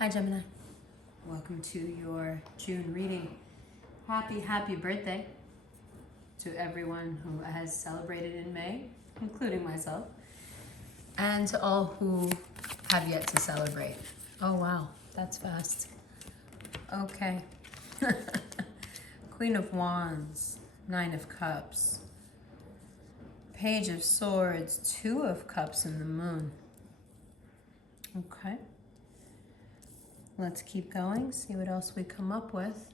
Hi Gemini. Welcome to your June reading. Happy birthday to everyone who has celebrated in May, including myself, and to all who have yet to celebrate. Oh wow, that's fast. Okay. Queen of Wands, Nine of Cups, Page of Swords, Two of Cups, and the Moon. Okay. Let's keep going, see what else we come up with.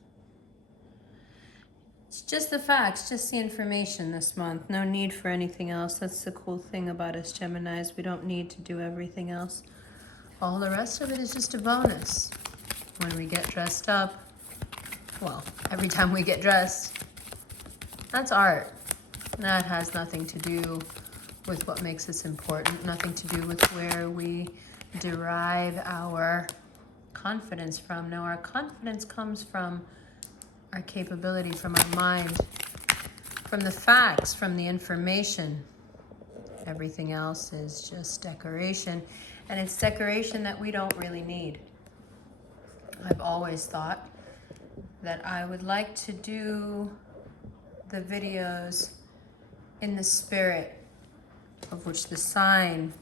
It's just the facts, just the information this month. No need for anything else. That's the cool thing about us Geminis. We don't need to do everything else. All the rest of it is just a bonus. When we get dressed up, well, every time we get dressed, that's art. That has nothing to do with what makes us important, nothing to do with where we derive our confidence from. Now, our confidence comes from our capability, from our mind, from the facts, from the information. Everything else is just decoration, and it's decoration that we don't really need. I've always thought that I would like to do the videos in the spirit of which the sign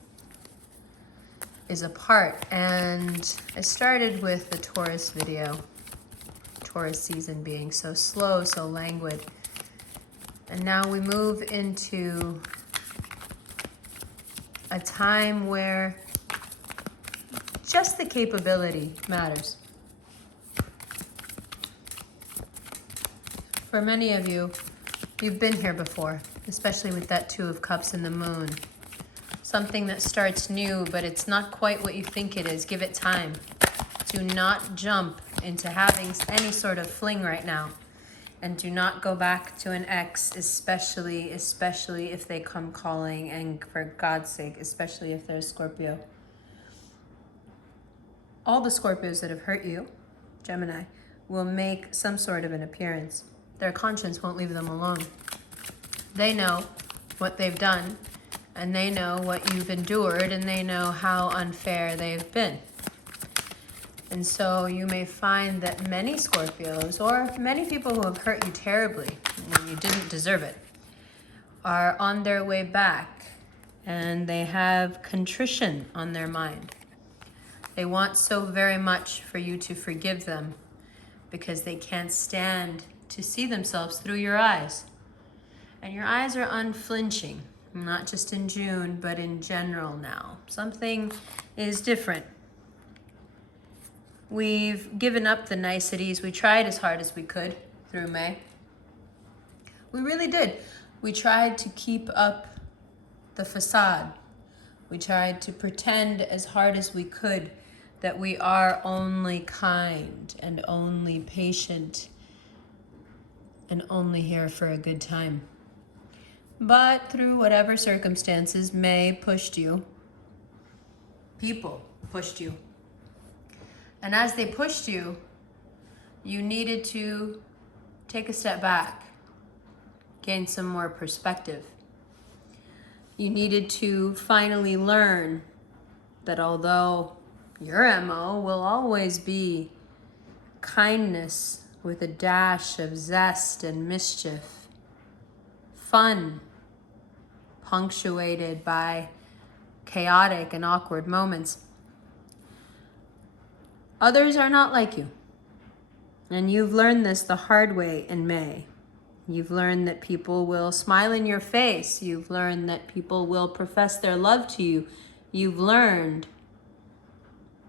is a part, and I started with the Taurus video. Taurus season being so slow, so languid, and now we move into a time where just the capability matters. For many of you, you've been here before, especially with that Two of Cups and the Moon. Something that starts new, but it's not quite what you think it is. Give it time. Do not jump into having any sort of fling right now. And do not go back to an ex, especially if they come calling, and for God's sake, especially if they're Scorpio. All the Scorpios that have hurt you, Gemini, will make some sort of an appearance. Their conscience won't leave them alone. They know what they've done, and they know what you've endured, and they know how unfair they've been. And so you may find that many Scorpios, or many people who have hurt you terribly when you didn't deserve it, are on their way back, and they have contrition on their mind. They want so very much for you to forgive them because they can't stand to see themselves through your eyes. And your eyes are unflinching. Not just in June, but in general now. Something is different. We've given up the niceties. We tried as hard as we could through May. We really did. We tried to keep up the facade. We tried to pretend as hard as we could that we are only kind and only patient and only here for a good time. But through whatever circumstances, May pushed you. People pushed you. And as they pushed you, you needed to take a step back, gain some more perspective. You needed to finally learn that although your MO will always be kindness with a dash of zest and mischief, fun, punctuated by chaotic and awkward moments. Others are not like you. And you've learned this the hard way in May. You've learned that people will smile in your face. You've learned that people will profess their love to you. You've learned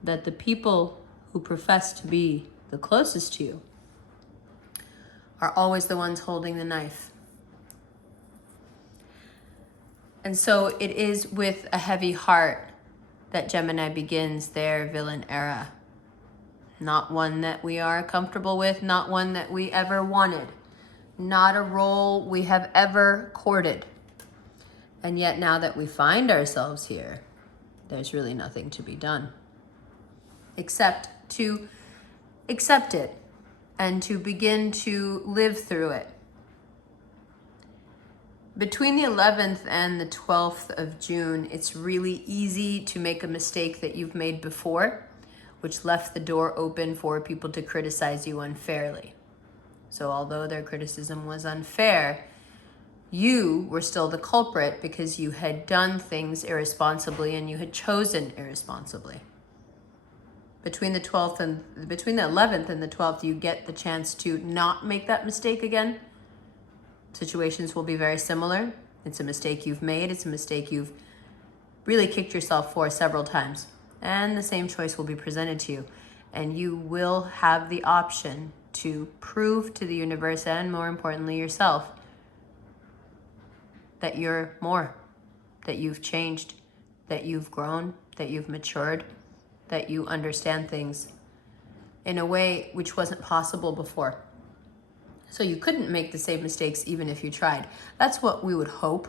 that the people who profess to be the closest to you are always the ones holding the knife. And so it is with a heavy heart that Gemini begins their villain era. Not one that we are comfortable with, not one that we ever wanted, not a role we have ever courted. And yet now that we find ourselves here, there's really nothing to be done except to accept it and to begin to live through it. Between the 11th and the 12th of June, it's really easy to make a mistake that you've made before, which left the door open for people to criticize you unfairly. So although their criticism was unfair, you were still the culprit because you had done things irresponsibly and you had chosen irresponsibly. Between the 11th and the 12th, you get the chance to not make that mistake again. Situations will be very similar. It's a mistake you've made. It's a mistake you've really kicked yourself for several times. And the same choice will be presented to you. And you will have the option to prove to the universe and, more importantly, yourself that you're more, that you've changed, that you've grown, that you've matured, that you understand things in a way which wasn't possible before. So you couldn't make the same mistakes even if you tried. That's what we would hope.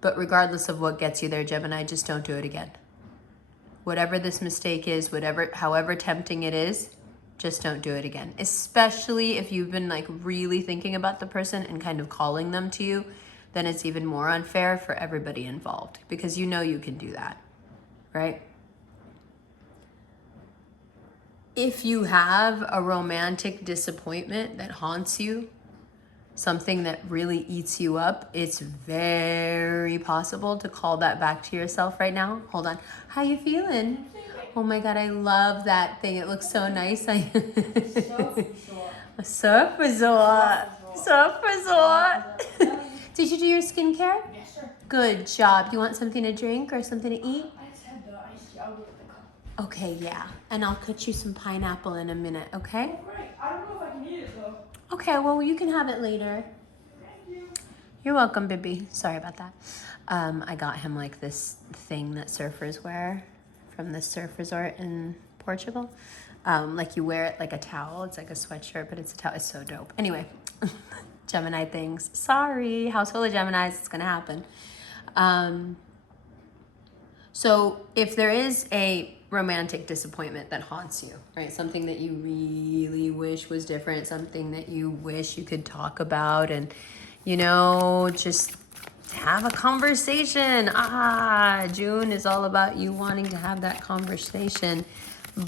But regardless of what gets you there, Gemini, just don't do it again. Whatever this mistake is, however tempting it is, just don't do it again. Especially if you've been like really thinking about the person and kind of calling them to you, then it's even more unfair for everybody involved because you know you can do that, right? If you have a romantic disappointment that haunts you, something that really eats you up, it's very possible to call that back to yourself right now. Hold on. How you feeling? Oh my God, I love that thing. It looks so nice. Surf resort. Surf resort. Did you do your skincare? Yes, sir. Good job. You want something to drink or something to eat? I just had the iced tea. I'll get the cup. Okay, yeah. And I'll cut you some pineapple in a minute, okay? Oh, great. I don't know if I can eat it, though. Okay, well, you can have it later. Thank you. You're welcome, Bibby. Sorry about that. I got him like this thing that surfers wear from this surf resort in Portugal. Like you wear it like a towel. It's like a sweatshirt, but it's a towel. It's so dope. Anyway, Gemini things. Sorry, household of Geminis. It's gonna happen. So if there is a romantic disappointment that haunts you, right? Something that you really wish was different, something that you wish you could talk about and, you know, just have a conversation. June is all about you wanting to have that conversation,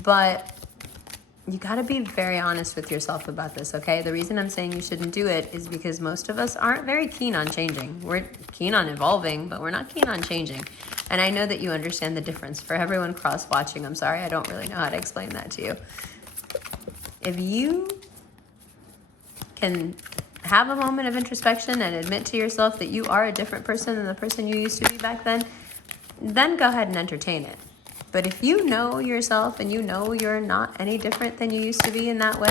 but you got to be very honest with yourself about this, okay? The reason I'm saying you shouldn't do it is because most of us aren't very keen on changing. We're keen on evolving, but we're not keen on changing. And I know that you understand the difference. For everyone cross-watching, I'm sorry, I don't really know how to explain that to you. If you can have a moment of introspection and admit to yourself that you are a different person than the person you used to be back then go ahead and entertain it. But if you know yourself and you know you're not any different than you used to be in that way,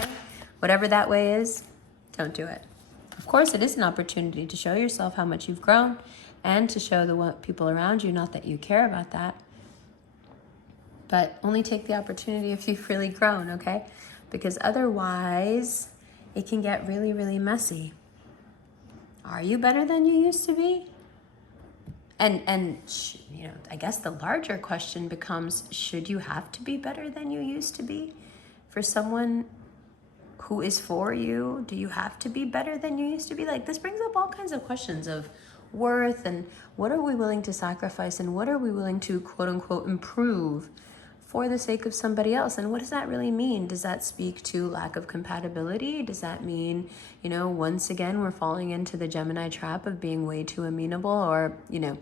whatever that way is, don't do it. Of course, it is an opportunity to show yourself how much you've grown and to show the people around you, not that you care about that, but only take the opportunity if you've really grown, okay? Because otherwise, it can get really, really messy. Are you better than you used to be? And you know, I guess the larger question becomes, should you have to be better than you used to be for someone who is for you? Do you have to be better than you used to be? Like, this brings up all kinds of questions of worth and what are we willing to sacrifice and what are we willing to quote unquote improve for the sake of somebody else. And what does that really mean? Does that speak to lack of compatibility? Does that mean, you know, once again, we're falling into the Gemini trap of being way too amenable or, you know,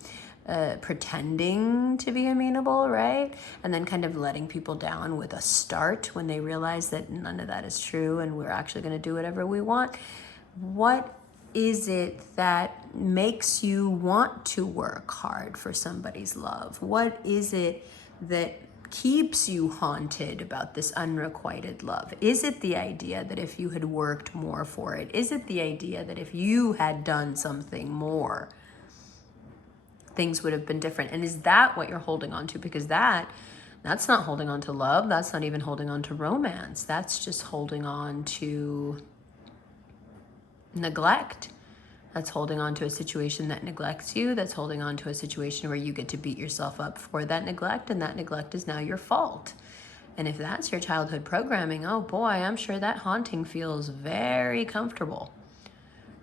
pretending to be amenable, right? And then kind of letting people down with a start when they realize that none of that is true and we're actually going to do whatever we want. What is it that makes you want to work hard for somebody's love? What is it that keeps you haunted about this unrequited love? Is it the idea that if you had worked more for it? Is it the idea that if you had done something more, things would have been different? And is that what you're holding on to? Because that's not holding on to love. That's not even holding on to romance. That's just holding on to neglect. That's holding on to a situation that neglects you. That's holding on to a situation where you get to beat yourself up for that neglect, and that neglect is now your fault. And if that's your childhood programming, oh boy, I'm sure that haunting feels very comfortable.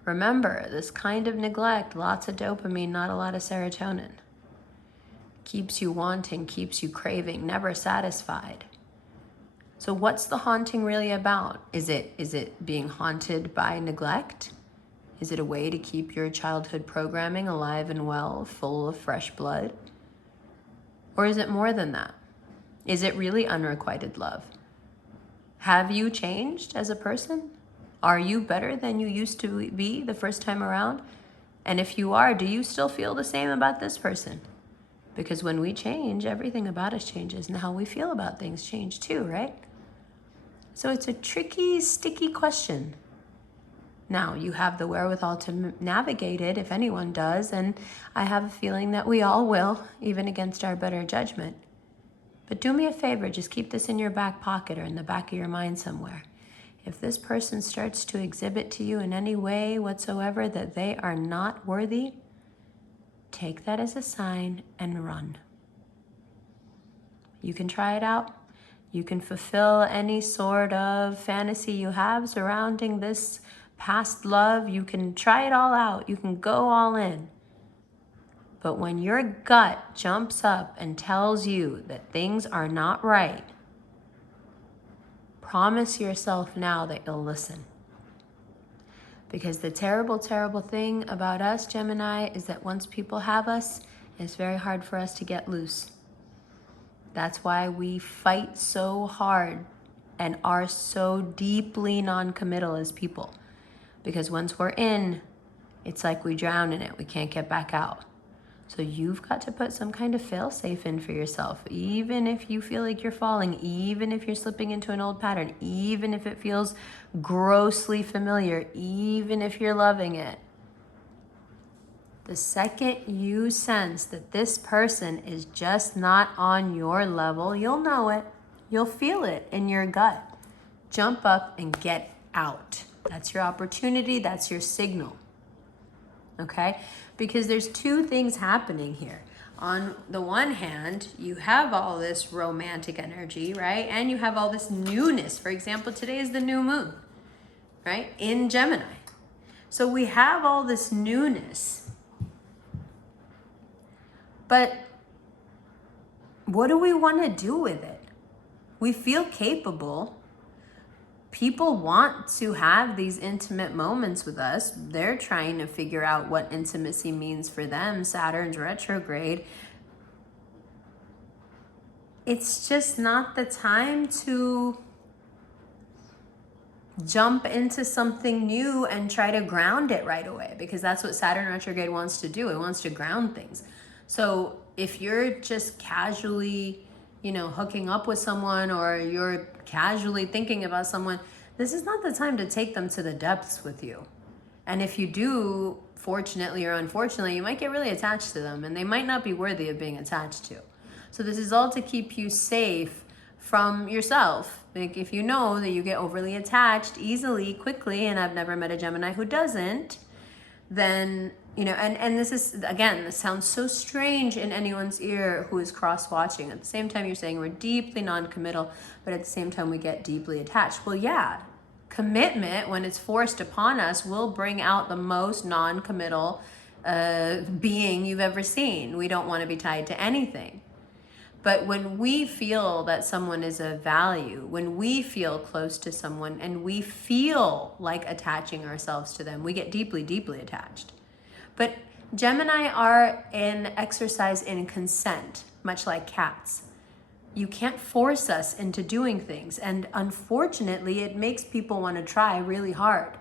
Remember, this kind of neglect, lots of dopamine, not a lot of serotonin. keeps you wanting, keeps you craving, never satisfied. So what's the haunting really about? Is it being haunted by neglect? Is it a way to keep your childhood programming alive and well, full of fresh blood? Or is it more than that? Is it really unrequited love? Have you changed as a person? Are you better than you used to be the first time around? And if you are, do you still feel the same about this person? Because when we change, everything about us changes, and how we feel about things change too, right? So it's a tricky, sticky question. Now, you have the wherewithal to navigate it, if anyone does, and I have a feeling that we all will, even against our better judgment. But do me a favor, just keep this in your back pocket or in the back of your mind somewhere. If this person starts to exhibit to you in any way whatsoever that they are not worthy, take that as a sign and run. You can try it out. You can fulfill any sort of fantasy you have surrounding this past love. You can try it all out. You can go all in. But when your gut jumps up and tells you that things are not right, promise yourself now that you'll listen. Because the terrible, terrible thing about us, Gemini, is that once people have us, it's very hard for us to get loose. That's why we fight so hard and are so deeply non-committal as people. Because once we're in, it's like we drown in it. We can't get back out. So you've got to put some kind of fail-safe in for yourself, even if you feel like you're falling, even if you're slipping into an old pattern, even if it feels grossly familiar, even if you're loving it. The second you sense that this person is just not on your level, you'll know it. You'll feel it in your gut. Jump up and get out. That's your opportunity. That's your signal. Okay? Because there's two things happening here. On the one hand, you have all this romantic energy, right? And you have all this newness. For example, today is the new moon, right? In Gemini. So we have all this newness. But what do we want to do with it? We feel capable. People want to have these intimate moments with us. They're trying to figure out what intimacy means for them. Saturn's retrograde. It's just not the time to jump into something new and try to ground it right away, because that's what Saturn retrograde wants to do. It wants to ground things. So if you're just casually, hooking up with someone, or you're casually thinking about someone, this is not the time to take them to the depths with you. And if you do, fortunately or unfortunately, you might get really attached to them, and they might not be worthy of being attached to. So this is all to keep you safe from yourself. Like, if you know that you get overly attached easily, quickly, and I've never met a Gemini who doesn't, then, and this is, again, this sounds so strange in anyone's ear who is cross-watching. At the same time, you're saying we're deeply non-committal, but at the same time, we get deeply attached. Well, yeah, commitment, when it's forced upon us, will bring out the most non-committal being you've ever seen. We don't want to be tied to anything. But when we feel that someone is of value, when we feel close to someone and we feel like attaching ourselves to them, we get deeply, deeply attached. But Gemini are an exercise in consent, much like cats. You can't force us into doing things. And unfortunately, it makes people want to try really hard.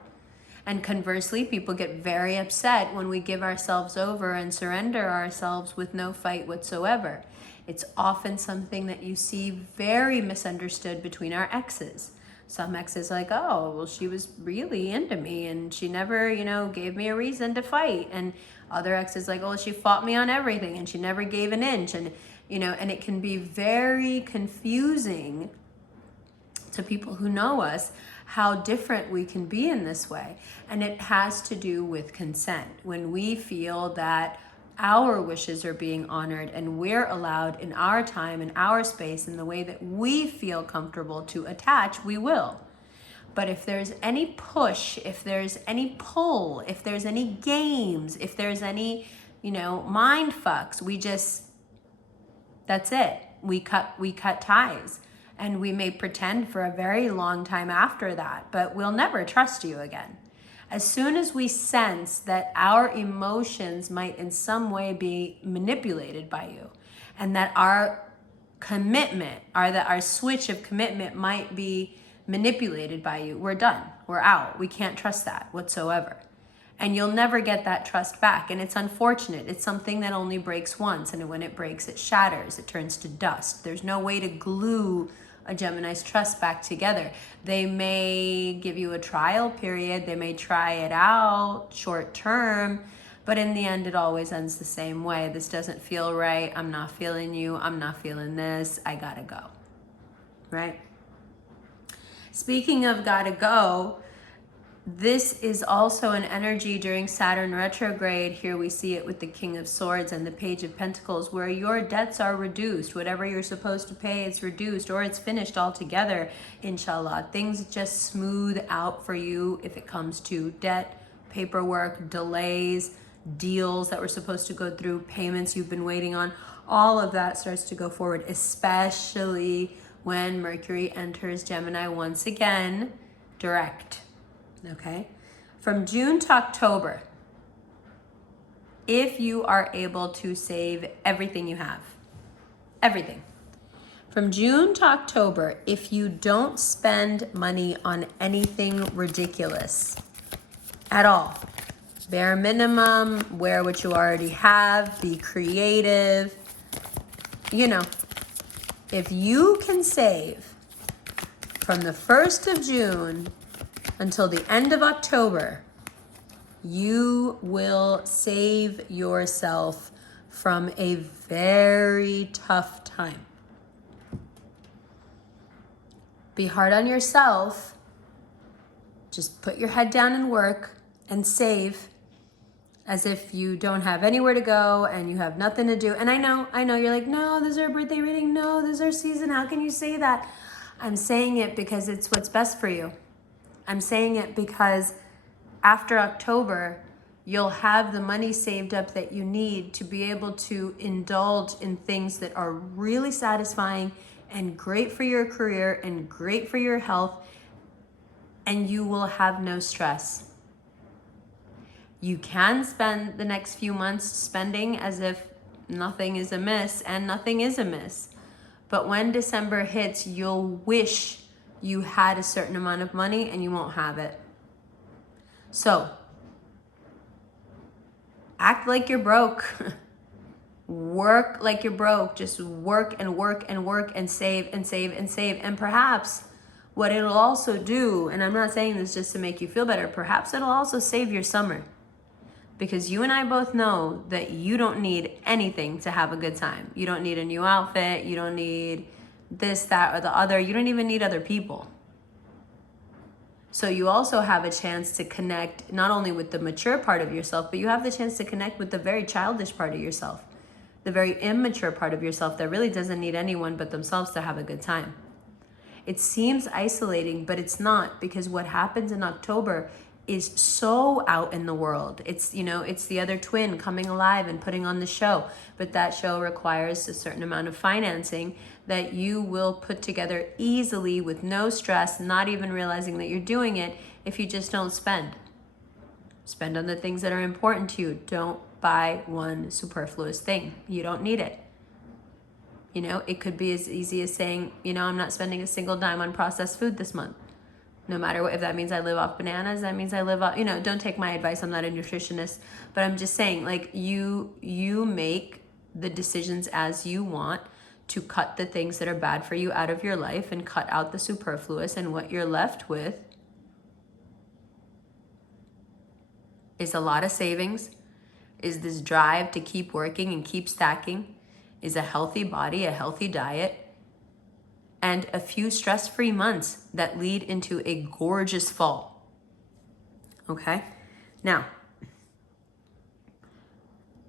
And conversely, people get very upset when we give ourselves over and surrender ourselves with no fight whatsoever. It's often something that you see very misunderstood between our exes. Some exes like, oh, well, she was really into me and she never, gave me a reason to fight. And other exes like, oh, she fought me on everything and she never gave an inch. And, and it can be very confusing to people who know us how different we can be in this way. And it has to do with consent. When we feel that our wishes are being honored and we're allowed in our time, in our space, in the way that we feel comfortable to attach, we will. But if there's any push, if there's any pull, if there's any games, if there's any, mind fucks, we just That's it. We cut ties. And we may pretend for a very long time after that, but we'll never trust you again. As soon as we sense that our emotions might in some way be manipulated by you, and that our commitment, or that our switch of commitment might be manipulated by you, we're done. We're out. We can't trust that whatsoever. And you'll never get that trust back. And it's unfortunate. It's something that only breaks once. And when it breaks, it shatters. It turns to dust. There's no way to glue a Gemini's trust back together. They may give you a trial period. They may try it out short term. But in the end, it always ends the same way. This doesn't feel right. I'm not feeling you. I'm not feeling this. I gotta go. Right? Speaking of gotta go, this is also an energy during Saturn retrograde. Here we see it with the King of Swords and the Page of Pentacles, where your debts are reduced. Whatever you're supposed to pay, it's reduced, or it's finished altogether, inshallah. Things just smooth out for you if it comes to debt, paperwork, delays, deals that were supposed to go through, payments you've been waiting on. All of that starts to go forward, especially when Mercury enters Gemini once again, direct. Okay, from June to October, if you are able to save everything you have, everything. From June to October, if you don't spend money on anything ridiculous at all, bare minimum, wear what you already have, be creative, if you can save from the 1st of June until the end of October, you will save yourself from a very tough time. Be hard on yourself. Just put your head down and work and save as if you don't have anywhere to go and you have nothing to do. And I know, you're like, no, this is our birthday reading. No, this is our season. How can you say that? I'm saying it because it's what's best for you. I'm saying it because after October, you'll have the money saved up that you need to be able to indulge in things that are really satisfying and great for your career and great for your health, and you will have no stress. You can spend the next few months spending as if nothing is amiss, and nothing is amiss. But when December hits, you'll wish you had a certain amount of money and you won't have it. So, act like you're broke. Work like you're broke. Just work and work and work and save and save and save. And perhaps what it'll also do, and I'm not saying this just to make you feel better, perhaps it'll also save your summer. Because you and I both know that you don't need anything to have a good time. You don't need a new outfit. You don't need this, that, or the other. You don't even need other people. So you also have a chance to connect not only with the mature part of yourself, but you have the chance to connect with the very childish part of yourself, the very immature part of yourself that really doesn't need anyone but themselves to have a good time. It seems isolating, but it's not, because what happens in October is so out in the world. It's, it's the other twin coming alive and putting on the show. But that show requires a certain amount of financing that you will put together easily with no stress, not even realizing that you're doing it, if you just don't spend. Spend on the things that are important to you. Don't buy one superfluous thing. You don't need it. It could be as easy as saying, I'm not spending a single dime on processed food this month. No matter what, if that means I live off bananas, that means I live off, don't take my advice. I'm not a nutritionist, but I'm just saying, like, you make the decisions as you want to cut the things that are bad for you out of your life and cut out the superfluous, and what you're left with is a lot of savings, is this drive to keep working and keep stacking, is a healthy body, a healthy diet, and a few stress-free months that lead into a gorgeous fall. Okay? Now,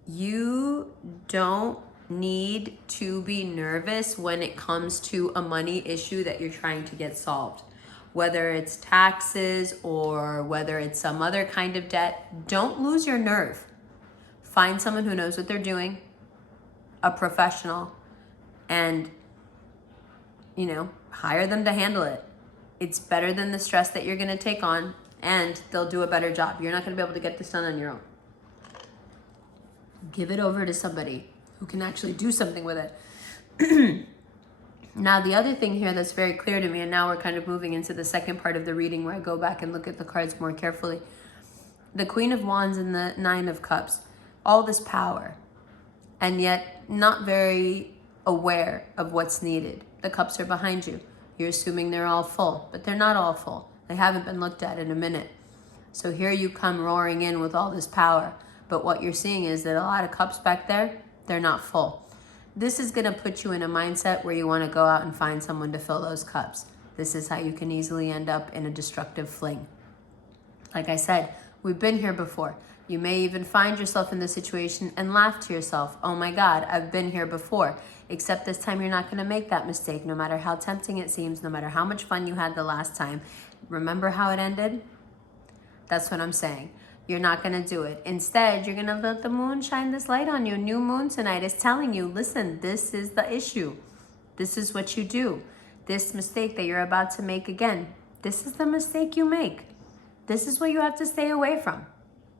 you don't need to be nervous when it comes to a money issue that you're trying to get solved. Whether it's taxes or whether it's some other kind of debt, don't lose your nerve. Find someone who knows what they're doing, a professional, and, you know, hire them to handle it. It's better than the stress that you're going to take on, and they'll do a better job. You're not going to be able to get this done on your own. Give it over to somebody who can actually do something with it. Now, the other thing here that's very clear to me, and now we're kind of moving into the second part of the reading where I go back and look at the cards more carefully. The Queen of Wands and the Nine of Cups, all this power, and yet not very aware of what's needed. The cups are behind you. You're assuming they're all full, but they're not all full. They haven't been looked at in a minute. So here you come roaring in with all this power, but what you're seeing is that a lot of cups back there, they're not full. This is going to put you in a mindset where you want to go out and find someone to fill those cups. This is how you can easily end up in a destructive fling. Like I said, we've been here before. You may even find yourself in this situation and laugh to yourself, oh my God, I've been here before. Except this time you're not going to make that mistake, no matter how tempting it seems, no matter how much fun you had the last time. Remember how it ended? That's what I'm saying. You're not going to do it. Instead, you're going to let the moon shine this light on you. New moon tonight is telling you, listen, this is the issue. This is what you do. This mistake that you're about to make again, this is the mistake you make. This is what you have to stay away from,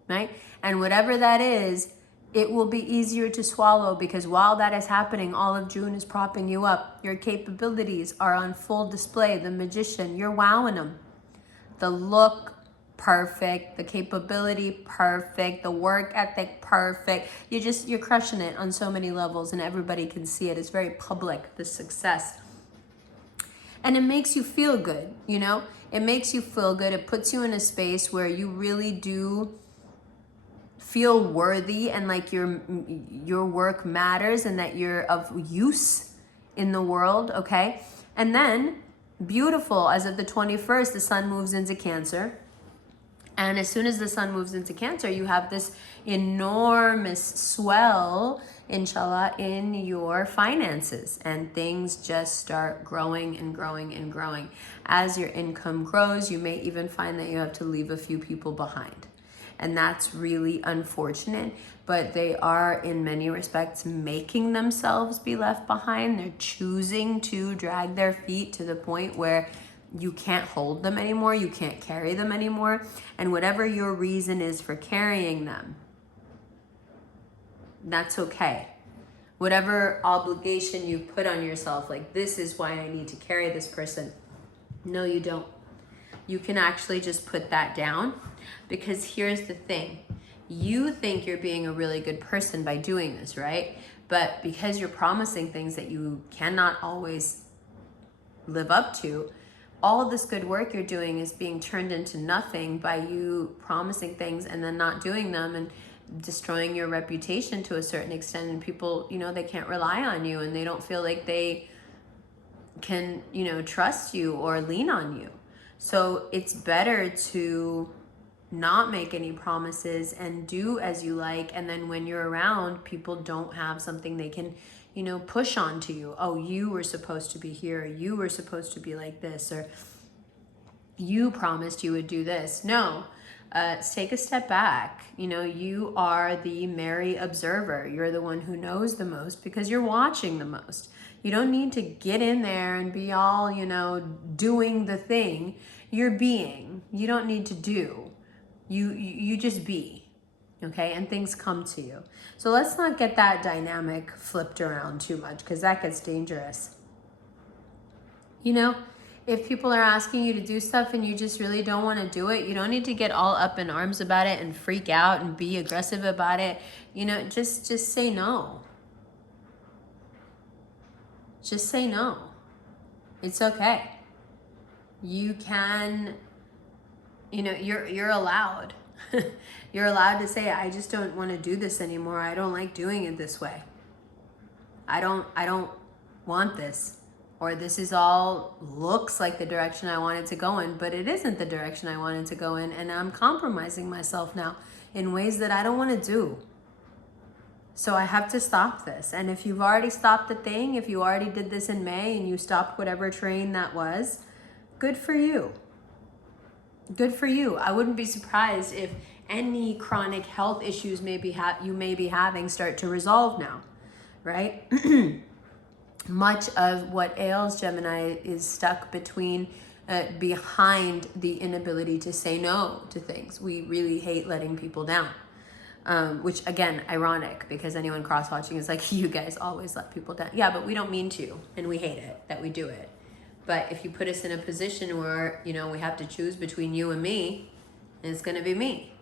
right? And whatever that is, it will be easier to swallow, because while that is happening, all of June is propping you up. Your capabilities are on full display. The magician, you're wowing them. The look, perfect. The capability, perfect. The work ethic, perfect. You're crushing it on so many levels, and everybody can see it. It's very public, the success. And it makes you feel good, you know? It makes you feel good. It puts you in a space where you really do feel worthy, and like your work matters, and that you're of use in the world, okay? And then, beautiful, as of the 21st, the sun moves into Cancer. And as soon as the sun moves into Cancer, you have this enormous swell, inshallah, in your finances. And things just start growing and growing and growing. As your income grows, you may even find that you have to leave a few people behind. And that's really unfortunate, but they are in many respects making themselves be left behind. They're choosing to drag their feet to the point where you can't hold them anymore, you can't carry them anymore. And whatever your reason is for carrying them, that's okay. Whatever obligation you put on yourself, like, this is why I need to carry this person. No, you don't. You can actually just put that down, because here's the thing. You think you're being a really good person by doing this, right? But because you're promising things that you cannot always live up to, all of this good work you're doing is being turned into nothing by you promising things and then not doing them, and destroying your reputation to a certain extent. And people, you know, they can't rely on you, and they don't feel like they can, you know, trust you or lean on you. So it's better to not make any promises and do as you like. And then when you're around, people don't have something they can, you know, push onto you. Oh, you were supposed to be here. You were supposed to be like this, or you promised you would do this. No, take a step back. You know, you are the merry observer. You're the one who knows the most because you're watching the most. You don't need to get in there and be all, you know, doing the thing. You're being. You don't need to do. You just be. Okay, and things come to you. So let's not get that dynamic flipped around too much, because that gets dangerous. You know, if people are asking you to do stuff and you just really don't want to do it, you don't need to get all up in arms about it and freak out and be aggressive about it. You know, just say no. Just say no. It's okay. You can, you know, you're allowed. You're allowed to say, I just don't want to do this anymore. I don't like doing it this way. I don't want this. Or this is all looks like the direction I wanted to go in, but it isn't the direction I wanted to go in. And I'm compromising myself now in ways that I don't want to do. So I have to stop this. And if you've already stopped the thing, if you already did this in May and you stopped whatever train that was, good for you. Good for you. I wouldn't be surprised if any chronic health issues you may be having start to resolve now, right? much of what ails Gemini is stuck behind the inability to say no to things. We really hate letting people down. Which again, ironic, because anyone cross-watching is like, you guys always let people down. Yeah, but we don't mean to, and we hate it that we do it. But if you put us in a position where, you know, we have to choose between you and me, it's gonna be me.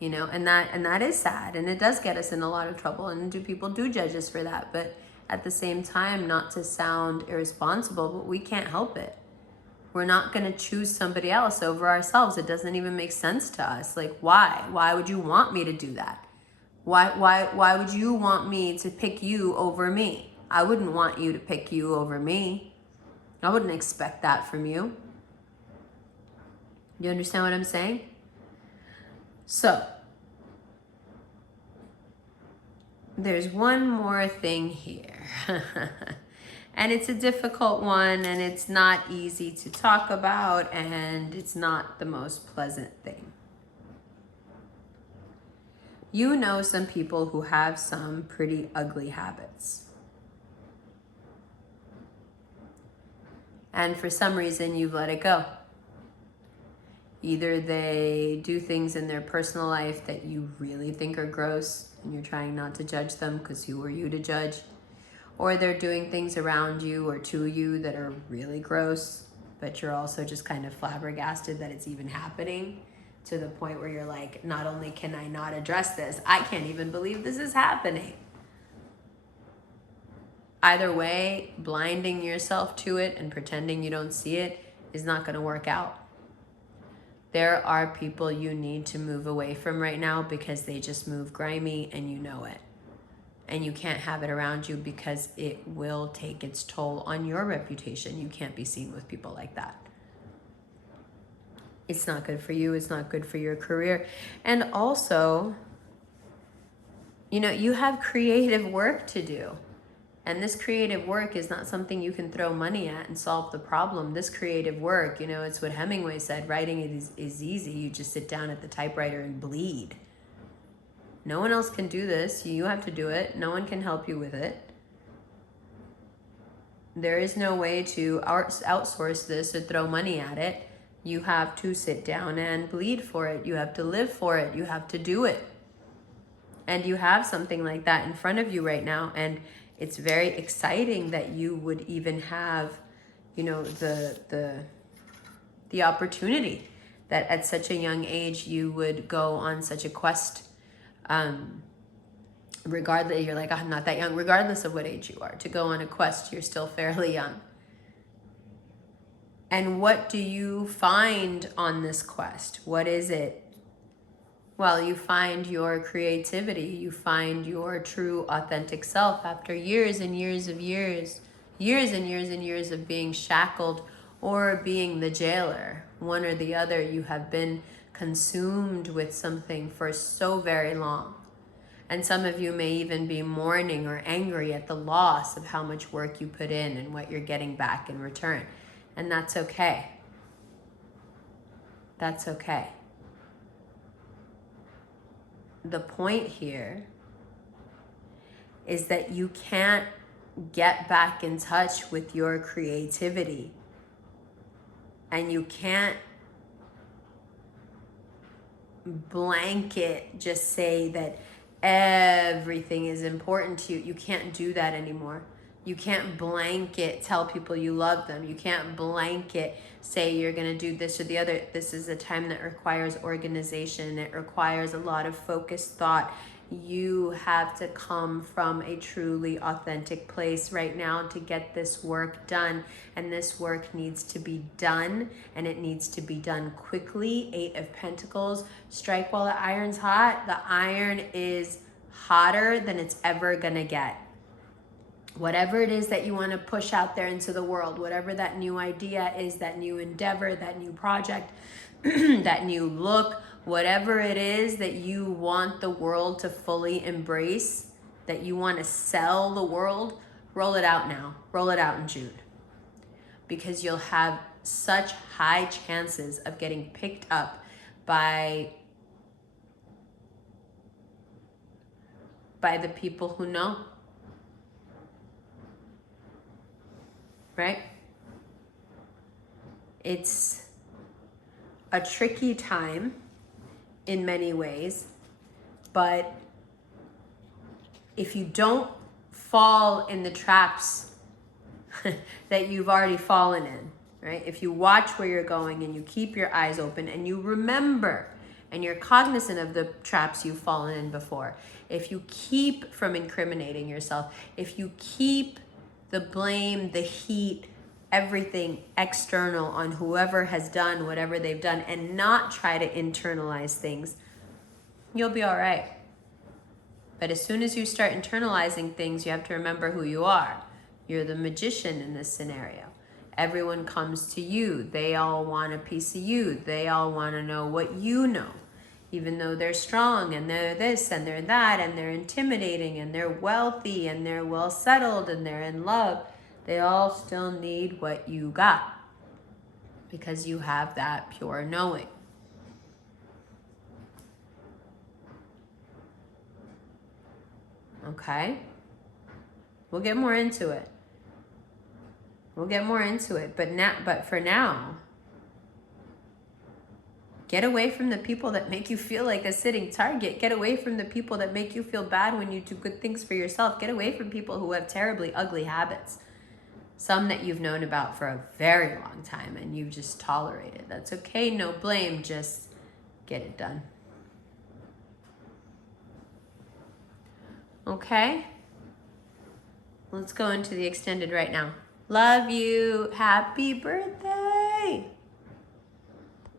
You know, and that is sad, and it does get us in a lot of trouble, and people do judge us for that. But at the same time, not to sound irresponsible, but we can't help it. We're not going to choose somebody else over ourselves. It doesn't even make sense to us. Like, why? Why would you want me to do that? Why would you want me to pick you over me? I wouldn't want you to pick you over me. I wouldn't expect that from you. You understand what I'm saying? So, there's one more thing here. And it's a difficult one, and it's not easy to talk about, and it's not the most pleasant thing. You know some people who have some pretty ugly habits. And for some reason, you've let it go. Either they do things in their personal life that you really think are gross, and you're trying not to judge them because who are you to judge? Or they're doing things around you or to you that are really gross, but you're also just kind of flabbergasted that it's even happening, to the point where you're like, not only can I not address this, I can't even believe this is happening. Either way, blinding yourself to it and pretending you don't see it is not going to work out. There are people you need to move away from right now because they just move grimy, and you know it. And you can't have it around you because it will take its toll on your reputation. You can't be seen with people like that. It's not good for you. It's not good for your career. And also, you know, you have creative work to do. And this creative work is not something you can throw money at and solve the problem. This creative work, you know, it's what Hemingway said, writing it is easy. You just sit down at the typewriter and bleed. No one else can do this. You have to do it. No one can help you with it. There is no way to outsource this or throw money at it. You have to sit down and bleed for it. You have to live for it. You have to do it. And you have something like that in front of you right now. And it's very exciting that you would even have, you know, the opportunity that at such a young age you would go on such a quest. Regardless, you're like, I'm not that young, regardless of what age you are, to go on a quest, you're still fairly young. And what do you find on this quest? What is it? Well, you find your creativity, you find your true authentic self after years and years of being shackled or being the jailer. One or the other, you have been consumed with something for so very long. And some of you may even be mourning or angry at the loss of how much work you put in and what you're getting back in return. And that's okay. That's okay. The point here is that you can't get back in touch with your creativity, and you can't blanket just say that everything is important to you. You can't do that anymore. You can't blanket tell people you love them. You can't blanket say you're going to do this or the other. This is a time that requires organization. It requires a lot of focused thought. You have to come from a truly authentic place right now to get this work done. And this work needs to be done, and it needs to be done quickly. 8 of Pentacles. Strike while the iron's hot. The iron is hotter than it's ever going to get. Whatever it is that you want to push out there into the world, whatever that new idea is, that new endeavor, that new project, that new look, whatever it is that you want the world to fully embrace, that you want to sell the world, roll it out now. Roll it out in June. Because you'll have such high chances of getting picked up by the people who know. right? It's a tricky time in many ways, but if you don't fall in the traps that you've already fallen in, right? If you watch where you're going and you keep your eyes open and you remember and you're cognizant of the traps you've fallen in before, if you keep from incriminating yourself, if you keep the blame, the heat, everything external on whoever has done whatever they've done and not try to internalize things, you'll be all right. But as soon as you start internalizing things, you have to remember who you are. You're the magician in this scenario. Everyone comes to you. They all want a piece of you. They all want to know what you know. Even though they're strong and they're this and they're that and they're intimidating and they're wealthy and they're well settled and they're in love, they all still need what you got because you have that pure knowing. Okay? We'll get more into it. But for now, get away from the people that make you feel like a sitting target. Get away from the people that make you feel bad when you do good things for yourself. Get away from people who have terribly ugly habits. Some that you've known about for a very long time and you've just tolerated. That's okay, no blame, just get it done. Okay? Let's go into the extended right now. Love you. Happy birthday.